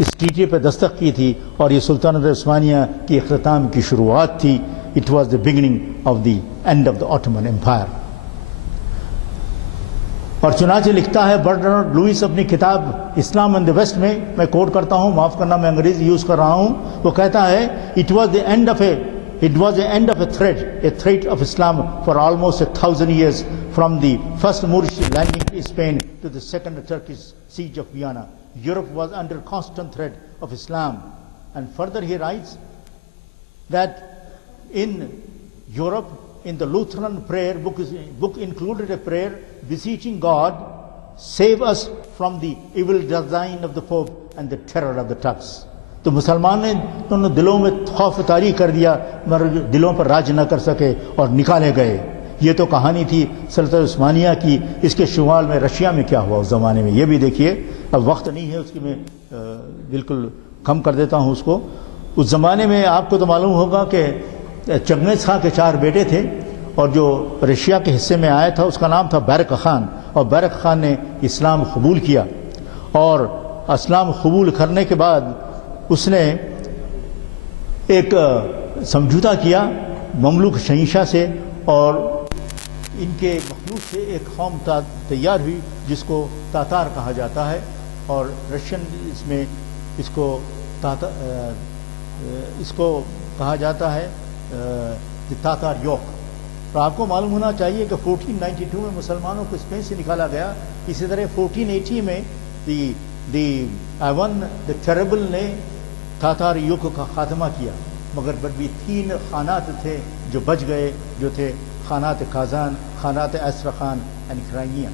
اس ٹریٹی پہ دستخط کی تھی، اور یہ سلطنت عثمانیہ کی اختتام کی شروعات تھی. It was the beginning of the end of the Ottoman empire. اور چنانچہ لکھتا ہے برٹرانڈ لوئس اپنی کتاب اسلام اینڈ دی ویسٹ میں کوٹ کرتا ہوں، معاف کرنا میں انگریزی یوز کر رہا ہوں، وہ کہتا ہے it was the end of a threat of Islam for almost 1,000 years, from the first Moorish landing in Spain to the second Turkish siege of Vienna. Europe was under constant threat of Islam. And further he writes that in Europe, in the Lutheran prayer book included a prayer beseeching God, save us from the evil design of the Pope and the terror of the Turks. تو مسلمان نے انہوں نے دلوں میں خوف طاری کر دیا مگر دلوں پر راج نہ کر سکے اور نکالے گئے. یہ تو کہانی تھی سلطنت عثمانیہ کی. اس کے شمال میں رشیا میں کیا ہوا اس زمانے میں یہ بھی دیکھیے. اب وقت نہیں ہے اس کی، میں بالکل کم کر دیتا ہوں اس کو. اس زمانے میں آپ کو تو معلوم ہوگا کہ چنگیز خان کے 4 بیٹے تھے، اور جو رشیا کے حصے میں آیا تھا اس کا نام تھا بیرق خان. اور بیرق خان نے اسلام قبول کیا، اور اسلام قبول کرنے کے بعد اس نے ایک سمجھوتا کیا مملوک شہنشاہ سے، اور ان کے مخلوق سے ایک قوم تیار ہوئی جس کو تاتار کہا جاتا ہے، اور رشین اس میں اس کو کہا جاتا ہے تاتار یوک. اور آپ کو معلوم ہونا چاہیے کہ 1492 میں مسلمانوں کو اسپین سے نکالا گیا. اسی طرح 1480 میں ایون دی ٹیربل نے تاتار یوک کا خاتمہ کیا، مگر بھی 3 خانات تھے جو بچ گئے، جو تھے خانات کازان، خانات استرخان اینڈ کرائمیا.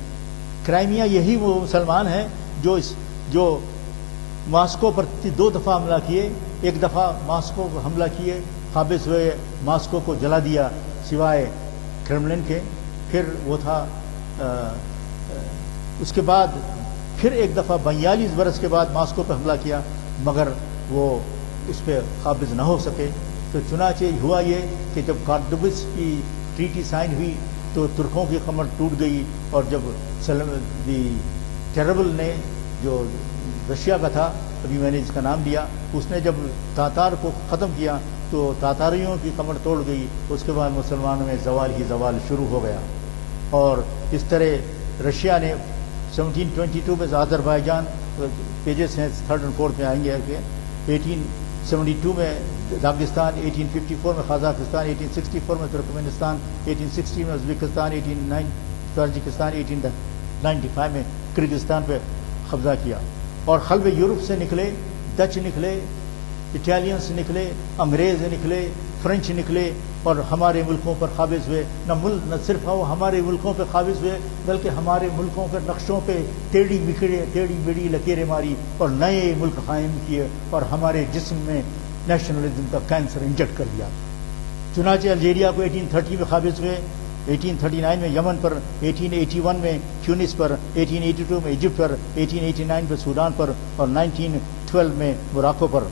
کرائمیا یہی وہ مسلمان ہیں جو ماسکو پر 2 دفعہ حملہ کیے. ایک دفعہ ماسکو پر حملہ کیے، قابض ہوئے، ماسکو کو جلا دیا سوائے کرملن کے. پھر وہ تھا اس کے بعد پھر ایک دفعہ 42 برس کے بعد ماسکو پہ حملہ کیا، مگر وہ اس پہ قابض نہ ہو سکے. تو چنانچہ ہوا یہ کہ جب کارڈوبس کی ٹریٹی سائن ہوئی تو ترکوں کی کمر ٹوٹ گئی، اور جب ٹیربل نے جو رشیا کا تھا، ابھی میں نے اس کا نام دیا، اس نے جب تاتار کو ختم کیا تو تاتاریوں کی کمر توڑ گئی. اس کے بعد مسلمانوں میں زوال ہی زوال شروع ہو گیا. اور اس طرح رشیا نے 1722 میں آذربائیجان، پیجز ہیں 3rd اور 4th میں آئیں گے کہ 1872 میں داغستان، 1854 میں قازقستان، 1864 میں ترکمانستان، 1860 میں ازبکستان، 1890 تاجکستان، 1895 میں کرغزستان پہ قبضہ کیا. اور قلب یورپ سے نکلے، ڈچ نکلے، اٹالینس نکلے، انگریز نکلے، فرینچ نکلے، اور ہمارے ملکوں پر قابض ہوئے. نہ صرف وہ ہمارے ملکوں پہ قابض ہوئے بلکہ ہمارے ملکوں کے نقشوں پہ ٹیڑھی بڑی لکیریں ماری اور نئے ملک قائم کیے، اور ہمارے جسم میں نیشنلزم کا کینسر انجیکٹ کر دیا. چنانچہ الجیریا کو 1830 میں قابض ہوئے، 1839 میں یمن پر، 1881 میں تیونس پر، 1882 میں ایجپٹ پر، 1889 میں سوڈان پر، اور 1912 میں موراکو پر.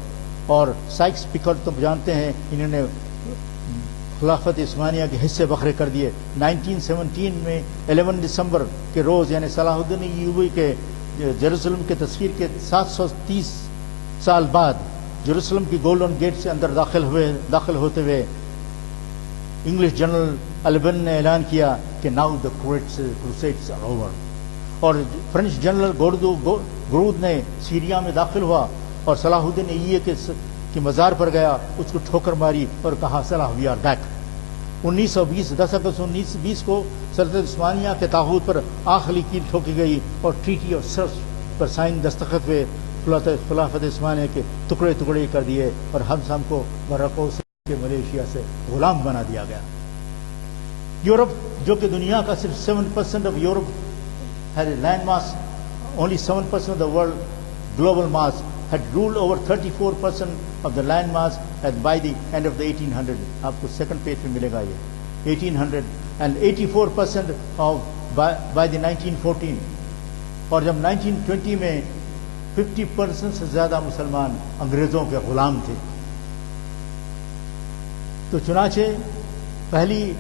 اور سائکس پیکٹ تو جانتے ہیں، انہوں نے خلافت عثمانیہ کے حصے بکھرے کر دیے. 1917 میں 11 دسمبر کے روز، یعنی صلاح الدین ایوبی کے جیروسلم کے تصویر کے 730 سال بعد جیروسلم کی گولڈن گیٹ سے اندر داخل ہوتے ہوئے انگلش جنرل البن نے اعلان کیا کہ now the crusades are over. اور فرینچ جنرل گرود نے سیریا میں داخل ہوا اور صلاح الدین ایوبی کے مزار پر گیا، اس کو ٹھوکر ماری اور کہا صلاح وی آر بیک. 1920 10 اگست 1920 کو سلطنت عثمانیہ کے طاغوت پر آخری کیل ٹھوکی گئی اور ٹریٹی آف سرس پر سائن دستخط ہوئے. خلافت عثمانیہ کے ٹکڑے کر دیے اور ہم کو موراکو سے، ملیشیا سے غلام بنا دیا گیا. یورپ جو کہ دنیا کا صرف 7% of Europe had a land mass, only 7% of the world global mass, had ruled over 34% of the land mass by the end of the 1800. آپ کو سیکنڈ پیج پہ ملے گا یہ 1800 and 84% of by the 1914. اور جب 1920 میں 50% سے زیادہ مسلمان انگریزوں کے غلام تھے. تو چنانچہ پہلی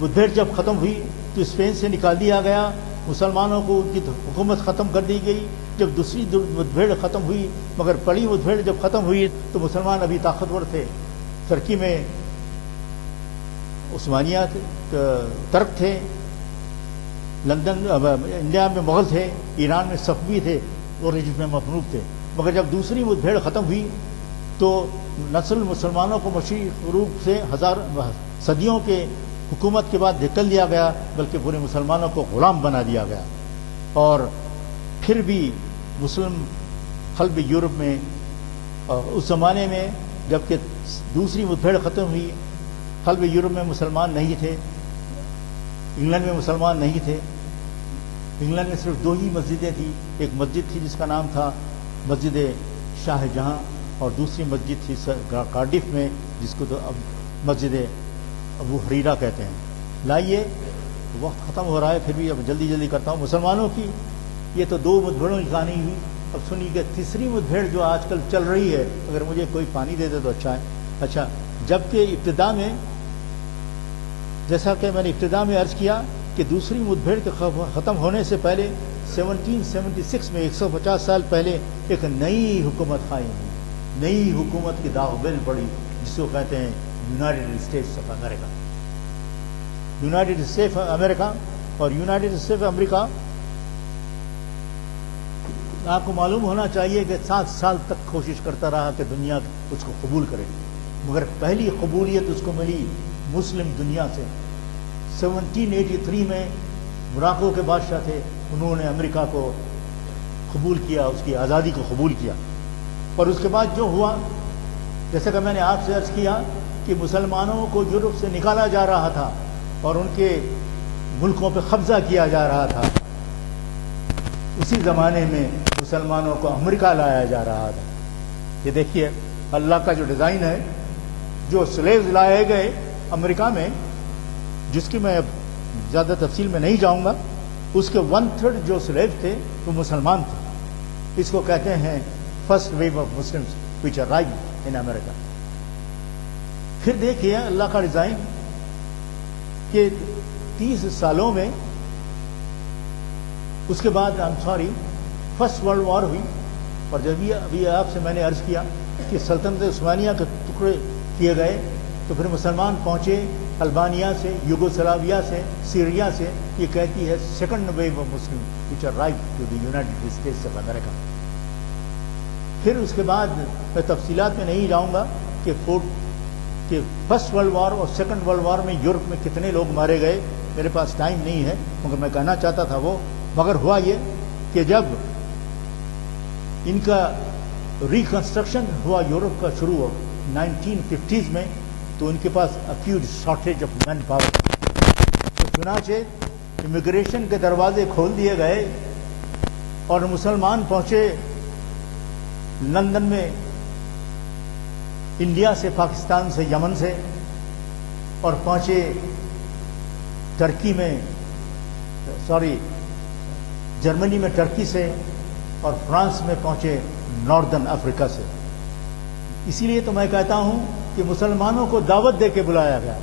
مدبھیڑ جب ختم ہوئی تو اسپین سے نکال دیا گیا، مسلمانوں کو ان کی حکومت ختم کر دی گئی. جب دوسری مدبھیڑ ختم ہوئی، مگر پہلی مدبھیڑ جب ختم ہوئی تو مسلمان ابھی طاقتور تھے. ترکی میں عثمانیہ ترک تھے، لندن انڈیا میں مغل تھے، ایران میں صفوی تھے اور ایجپٹ میں مملوک تھے. مگر جب دوسری مدبھیڑ ختم ہوئی تو نسل مسلمانوں کو مشرق روپ سے صدیوں کے حکومت کے بعد دھکیل دیا گیا، بلکہ پورے مسلمانوں کو غلام بنا دیا گیا. اور پھر بھی مسلم قلب یورپ میں اس زمانے میں جبکہ دوسری مدبھیڑ ختم ہوئی، قلب یورپ میں مسلمان نہیں تھے، انگلینڈ میں مسلمان نہیں تھے. انگلینڈ میں صرف 2 ہی مسجدیں تھیں. ایک مسجد تھی جس کا نام تھا مسجد شاہ جہاں، اور دوسری مسجد تھی کارڈف میں جس کو تو اب مسجد ابو حریرہ کہتے ہیں. لائیے وقت ختم ہو رہا ہے، پھر بھی اب جلدی جلدی کرتا ہوں. مسلمانوں کی یہ تو 2 مدبھیڑوں کی کہانی ہوئی. اب سنیے کہ تیسری مدبھیڑ جو آج کل چل رہی ہے، اگر مجھے کوئی پانی دے دے تو اچھا ہے. اچھا، جبکہ ابتدا میں جیسا کہ میں نے ابتدا میں عرض کیا کہ دوسری مدبھیڑ کے ختم ہونے سے پہلے 1776 میں 150 سال پہلے ایک نئی حکومت قائم ہوئی. نئی حکومت کی داغ بیل پڑی جس کو کہتے ہیں United States of America. United States of امریکہ اور یونائٹڈ اسٹیٹس آف امریکہ آپ کو معلوم ہونا چاہیے کہ 7 سال تک کوشش کرتا رہا کہ دنیا اس کو قبول کرے، مگر پہلی قبولیت اس کو ملی مسلم دنیا سے. 1783 میں موراکو کے بادشاہ تھے، انہوں نے امریکہ کو قبول کیا، اس کی آزادی کو قبول کیا. اور اس کے بعد جو ہوا، جیسا کہ میں نے آپ سے عرض کیا کہ مسلمانوں کو یورپ سے نکالا جا رہا تھا اور ان کے ملکوں پہ قبضہ کیا جا رہا تھا، اسی زمانے میں مسلمانوں کو امریکہ لایا جا رہا تھا. یہ دیکھیے اللہ کا جو ڈیزائن ہے. جو سلیوز لائے گئے امریکہ میں، جس کی میں زیادہ تفصیل میں نہیں جاؤں گا، اس کے 1/3 جو سلیو تھے وہ مسلمان تھے. اس کو کہتے ہیں first wave of Muslims which arrived in America. پھر دیکھیے اللہ کا ڈیزائن کہ 30 سالوں میں اس کے بعد فرسٹ ورلڈ وار ہوئی. اور جب ابھی آپ سے میں نے عرض کیا کہ سلطنت عثمانیہ کے ٹکڑے کیے گئے تو پھر مسلمان پہنچے البانیا سے، یوگوسلاویا سے، سیریا سے. یہ کہتی ہے second wave of Muslim which arrived to the United States of America. پھر اس کے بعد میں تفصیلات میں نہیں جاؤں گا کہ فرسٹ ورلڈ وار اور سیکنڈ ورلڈ وار میں یورپ میں کتنے لوگ مارے گئے. میرے پاس ٹائم نہیں ہے مگر میں کہنا چاہتا تھا وہ. مگر ہوا یہ کہ جب ان کا ریکنسٹرکشن ہوا یورپ کا شروع ہو 1950s میں، تو ان کے پاس acute shortage of manpower. تو چنانچہ امیگریشن کے دروازے کھول دیے گئے اور مسلمان پہنچے لندن میں، انڈیا سے، پاکستان سے، یمن سے، اور پہنچے ترکی میں، جرمنی میں ٹرکی سے، اور فرانس میں پہنچے ناردرن افریقہ سے. اسی لیے تو میں کہتا ہوں کہ مسلمانوں کو دعوت دے کے بلایا گیا.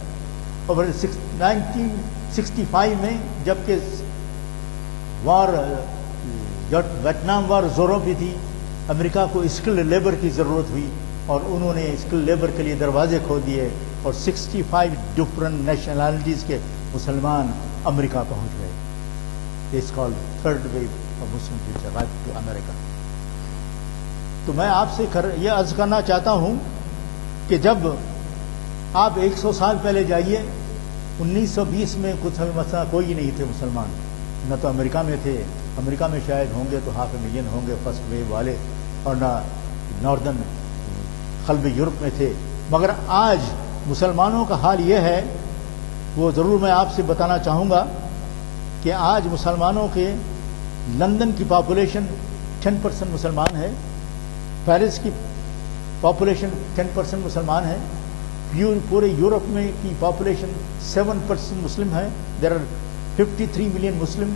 اور 1965 میں جبکہ ویتنام وار زوروں پہ تھی، امریکہ کو اسکل لیبر کی ضرورت ہوئی اور انہوں نے اسکل لیبر کے لیے دروازے کھول دیے اور 65 ڈفرنٹ نیشنلٹیز کے مسلمان امریکہ پہنچ گئے. It's called third wave of Muslim which arrived to America. تو میں آپ سے یہ عرض کرنا چاہتا ہوں کہ جب آپ 100 سال پہلے جائیے، 1920 میں کچھ مسئلہ کوئی نہیں تھے مسلمان، نہ تو امریکہ میں تھے. امریکہ میں شاید ہوں گے تو 500,000 ہوں گے فرسٹ ویو والے، اور نہ ناردرن قلب یورپ میں تھے. مگر آج مسلمانوں کا حال یہ ہے، وہ ضرور میں آپ سے بتانا چاہوں گا کہ آج مسلمانوں کے لندن کی پاپولیشن 10% مسلمان ہے، پیرس کی پاپولیشن 10% مسلمان ہے، پورے یورپ میں کی پاپولیشن 7% مسلم ہے. There are 53 million Muslim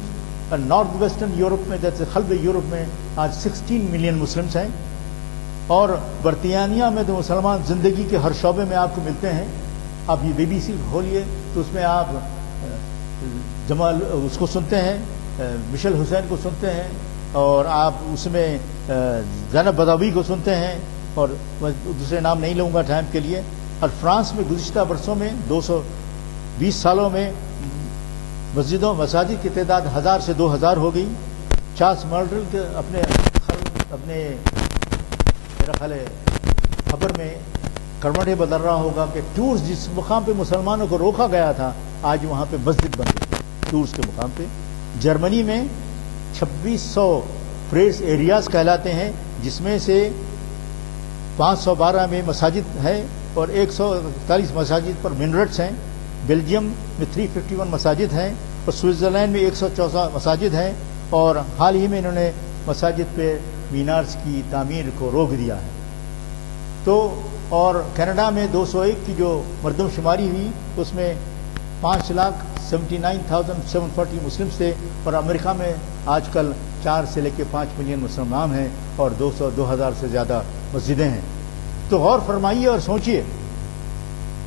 north western Europe میں جیسے خلب یورپ میں آج 16 ملین مسلمس ہیں، اور برطانیہ میں تو مسلمان زندگی کے ہر شعبے میں آپ کو ملتے ہیں. آپ یہ BBC کھولیے تو اس میں آپ جمال اس کو سنتے ہیں، مشل حسین کو سنتے ہیں، اور آپ اس میں زینب بداوی کو سنتے ہیں، اور دوسرے نام نہیں لوں گا ٹائم کے لیے. اور فرانس میں گزشتہ برسوں میں 220 سالوں میں مسجدوں مساجد کی تعداد 1000 سے 2000 ہو گئی. چارلس مارٹل کے اپنے میرا خیال ہے خبر میں کروٹیں بدل رہا ہوگا کہ ٹورز جس مقام پہ مسلمانوں کو روکا گیا تھا آج وہاں پہ مسجد بن گئی ٹورز کے مقام پہ. جرمنی میں 2600 پریس ایریاز کہلاتے ہیں، جس میں سے 512 میں مساجد ہے اور 141 مساجد پر منرٹس ہیں. بیلجیم میں 351 مساجد ہیں، اور سوئٹزرلینڈ میں 114 مساجد ہیں، اور حال ہی میں انہوں نے مساجد پہ مینارز کی تعمیر کو روک دیا ہے. تو اور کینیڈا میں 201 کی جو مردم شماری ہوئی اس میں 5,79,740 مسلمس تھے، اور امریکہ میں آج کل 4 سے لے کے 5 ملین مسلمان ہیں اور 2,000 سے زیادہ مسجدیں ہیں. تو غور فرمائیے اور سوچئے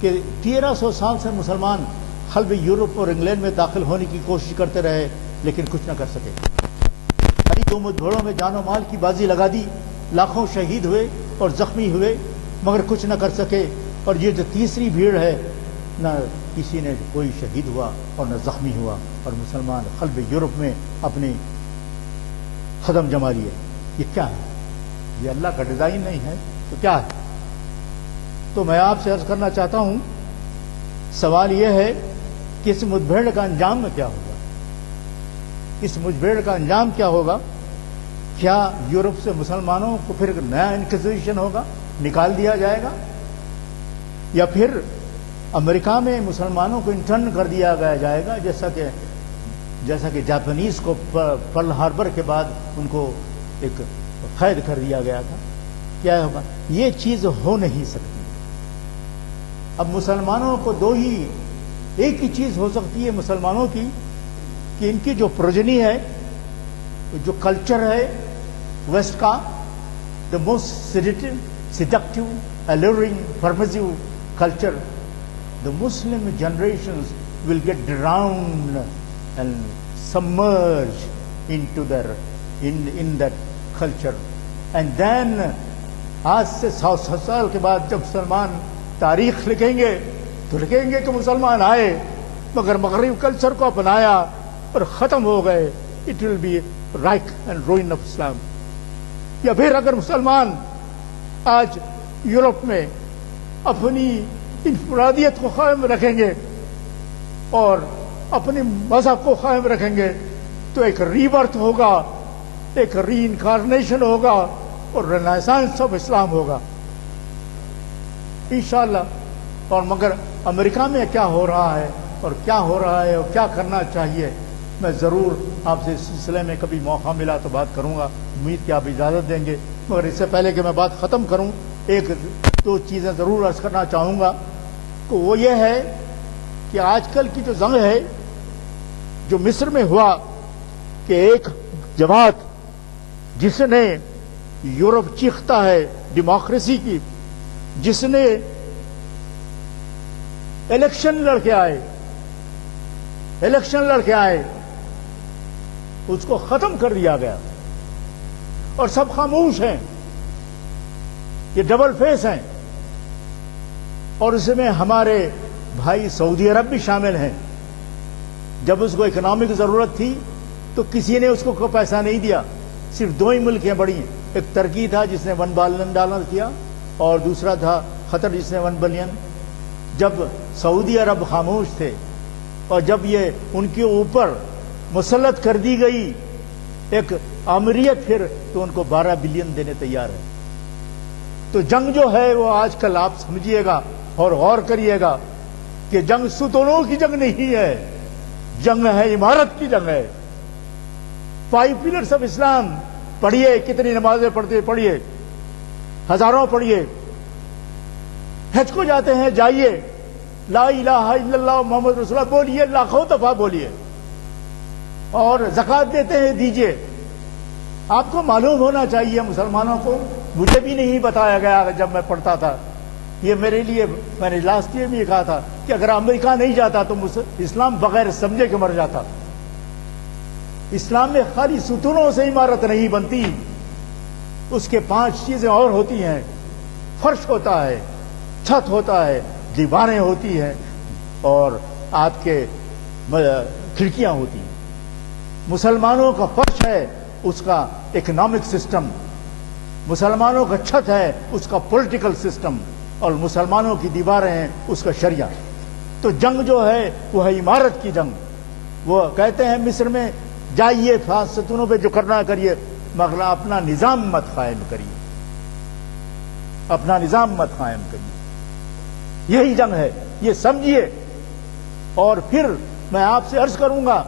کہ 1300 سال سے مسلمان خلب یورپ اور انگلینڈ میں داخل ہونے کی کوشش کرتے رہے لیکن کچھ نہ کر سکے. ہری دو مدبھیڑوں میں جان و مال کی بازی لگا دی، لاکھوں شہید ہوئے اور زخمی ہوئے مگر کچھ نہ کر سکے. اور یہ جو تیسری بھیڑ ہے، نہ کسی نے کوئی شہید ہوا اور نہ زخمی ہوا، اور مسلمان خلب یورپ میں اپنی قدم جما لیے. یہ کیا ہے؟ یہ اللہ کا ڈیزائن نہیں ہے تو کیا ہے؟ تو میں آپ سے عرض کرنا چاہتا ہوں، سوال یہ ہے کہ اس مدبھیڑ کا انجام میں کیا ہوگا؟ اس مدبھیڑ کا انجام کیا ہوگا؟ کیا یورپ سے مسلمانوں کو پھر نیا انکوزیشن ہوگا، نکال دیا جائے گا، یا پھر امریکہ میں مسلمانوں کو انٹرن کر دیا جائے گا، جیسا کہ جاپانیز کو پرل ہاربر کے بعد ان کو ایک قید کر دیا گیا تھا؟ کیا ہوگا؟ یہ چیز ہو نہیں سکتی. اب مسلمانوں کو ایک ہی چیز ہو سکتی ہے مسلمانوں کی، کہ ان کی جو پروجنی ہے، جو کلچر ہے ویسٹ کا، the most seductive, alluring, pervasive culture, the Muslim generations will get drowned and submerged into in that culture. And then آج سے 100 سال کے بعد جب مسلمان تاریخ لکھیں گے تو لکھیں گے کہ مسلمان آئے مگر مغربی کلچر کو اپنایا اور ختم ہو گئے. It will be wreck and ruin of Islam. یا پھر اگر مسلمان آج یورپ میں اپنی انفرادیت کو قائم رکھیں گے اور اپنے مذہب کو قائم رکھیں گے تو ایک ری برتھ ہوگا، ایک ری انکارنیشن ہوگا اور رینیسانس آف اسلام ہوگا انشاءاللہ. اور مگر امریکہ میں کیا ہو رہا ہے اور کیا ہو رہا ہے اور کیا کرنا چاہیے، میں ضرور آپ سے اس سلسلے میں کبھی موقع ملا تو بات کروں گا. امید کہ آپ اجازت دیں گے. مگر اس سے پہلے کہ میں بات ختم کروں، ایک دو چیزیں ضرور عرض کرنا چاہوں گا کہ وہ یہ ہے کہ آج کل کی جو جنگ ہے جو مصر میں ہوا، کہ ایک جماعت جس نے یورپ چیختا ہے ڈیموکریسی کی، جس نے الیکشن لڑ کے آئے اس کو ختم کر دیا گیا اور سب خاموش ہیں. یہ ڈبل فیس ہیں. اور اس میں ہمارے بھائی سعودی عرب بھی شامل ہیں. جب اس کو اکنامک ضرورت تھی تو کسی نے اس کو کوئی پیسہ نہیں دیا. صرف 2 ہی ملک ہیں بڑی ہیں، ایک ترکی تھا جس نے $1 بلین کیا اور دوسرا تھا قطر جس نے $1 بلین. جب سعودی عرب خاموش تھے اور جب یہ ان کے اوپر مسلط کر دی گئی ایک آمریت پھر تو ان کو $12 بلین دینے تیار ہے. تو جنگ جو ہے وہ آج کل آپ سمجھیے گا اور غور کریے گا کہ جنگ ستونوں کی جنگ نہیں ہے، جنگ ہے عمارت کی جنگ ہے. 5 پلرز آف اسلام پڑھیے، کتنی نمازیں پڑھتے پڑھیے، ہزاروں پڑھیے. حج کو جاتے ہیں جائیے، لا الہ الا اللہ محمد رسول اللہ بولیے، لاکھوں دفعہ بولیے. اور زکوٰۃ دیتے ہیں دیجئے. آپ کو معلوم ہونا چاہیے مسلمانوں کو, مجھے بھی نہیں بتایا گیا جب میں پڑھتا تھا. یہ میرے لیے, میں نے لاسٹ ایئر بھی یہ کہا تھا کہ اگر امریکہ نہیں جاتا تو اسلام بغیر سمجھے کے مر جاتا. اسلام میں خالی ستونوں سے عمارت نہیں بنتی, اس کے 5 چیزیں اور ہوتی ہیں. فرش ہوتا ہے, چھت ہوتا ہے, دیواریں ہوتی ہیں, اور آپ کے کھڑکیاں ہوتی ہیں. مسلمانوں کا فرش ہے اس کا اکنامک سسٹم, مسلمانوں کا چھت ہے اس کا پولیٹیکل سسٹم, اور مسلمانوں کی دیواریں ہیں اس کا شریعہ. تو جنگ جو ہے وہ ہے عمارت کی جنگ. وہ کہتے ہیں مصر میں جائیے ستونوں پہ جو کرنا کریے, مگر اپنا نظام مت قائم کریے, اپنا نظام مت قائم کریے. یہی جنگ ہے, یہ سمجھیے. اور پھر میں آپ سے عرض کروں گا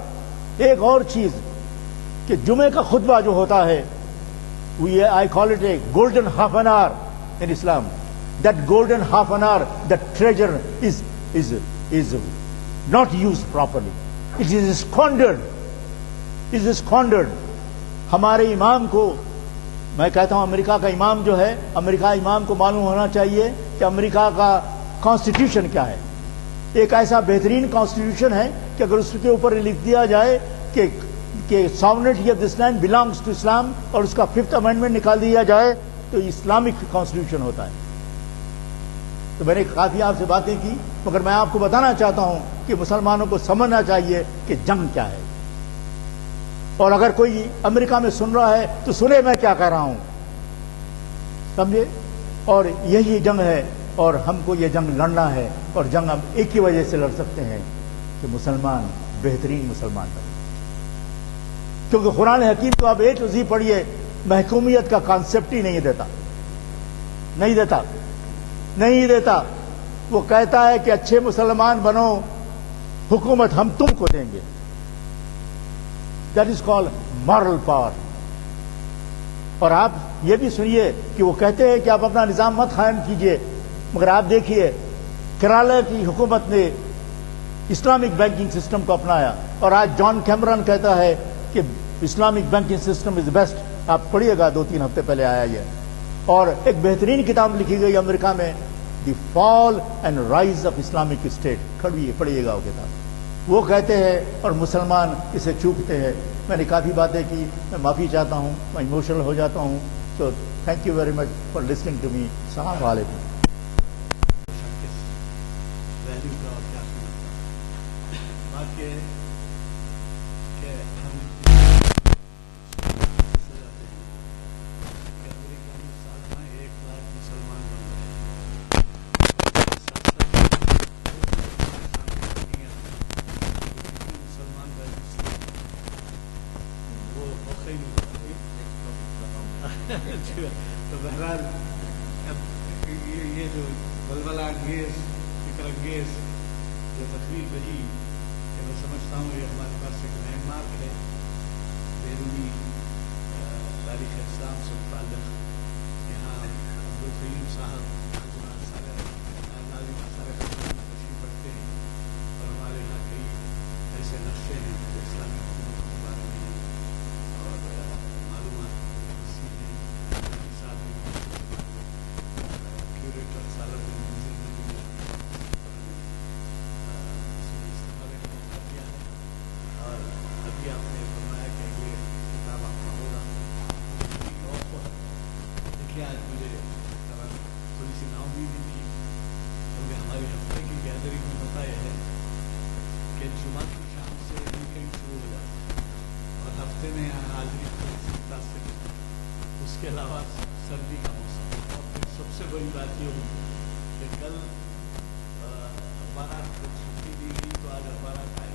ایک اور چیز, کہ جمعے کا خطبہ جو ہوتا ہے, I call it a golden half an hour in Islam. That golden half an hour, that treasure is not used properly. It is squandered. It is squandered. ہمارے امام کو, میں کہتا ہوں امریکہ کا امام جو ہے, امریکہ امام کو معلوم ہونا چاہیے کہ امریکہ کا کانسٹیٹیوشن کیا ہے. ایک ایسا بہترین کانسٹیٹیوشن ہے کہ اگر اس کے اوپر لکھ دیا جائے کہ sovereignty of this land belongs to Islam, اور اس کا 5th amendment نکال دیا جائے تو اسلامک کانسٹیٹیوشن ہوتا ہے. تو میں نے کافی آپ سے باتیں کی, مگر میں آپ کو بتانا چاہتا ہوں کہ مسلمانوں کو سمجھنا چاہیے کہ جنگ کیا ہے. اور اگر کوئی امریکہ میں سن رہا ہے تو سنے میں کیا کہہ رہا ہوں, سمجھے. اور یہی جنگ ہے, اور ہم کو یہ جنگ لڑنا ہے. اور جنگ ہم ایک ہی وجہ سے لڑ سکتے ہیں کہ مسلمان بہترین مسلمان بنے. کیونکہ قرآن حکیم تو آپ A to Z پڑھیے, محکومیت کا کانسیپٹ ہی نہیں دیتا, نہیں دیتا. وہ کہتا ہے کہ اچھے مسلمان بنو, حکومت ہم تم کو دیں گے. That is called moral power. اور آپ یہ بھی سنیے کہ وہ کہتے ہیں کہ آپ اپنا نظام مت قائم کیجئے, مگر آپ دیکھیے کیرالا کی حکومت نے اسلامک بینکنگ سسٹم کو اپنایا, اور آج جان کیمرن کہتا ہے کہ Islamic banking system is best. آپ پڑھیے گا, 2-3 ہفتے پہلے آیا یہ. اور ایک بہترین کتاب لکھی گئی امریکہ میں, the fall and rise of Islamic state. پڑھیے گا وہ کتاب. وہ کہتے ہیں اور مسلمان اسے چوکتے ہیں. میں نے کافی باتیں کی, میں معافی چاہتا ہوں, میں ایموشنل ہو جاتا ہوں. تو thank you very much for listening to me. السلام علیکم. تو بہرحال اب یہ جو بلبلہ انگیز, فکر انگیز جو تقریر رہی, کہ میں سمجھتا ہوں یہ ہمارے پاس ایک لینڈ مارک ہے بیرونی تاریخ اسلام سے متعلق. یہاں عبدالقیوم صاحب سارے تشریف رکھتے ہیں, اور ہمارے یہاں کئی ایسے نقشے ہیں جو اسلامی حکومت کے بارے میں اور معلومات کے علاوہ سردی کا موسم. اور پھر سب سے بڑی بات یہ ہوئی کہ کل اخبارات کو چھٹی دی گئی تو آج اخبارات آئے.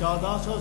1400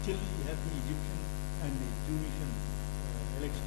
Still you have the Egyptian and the Tunisian election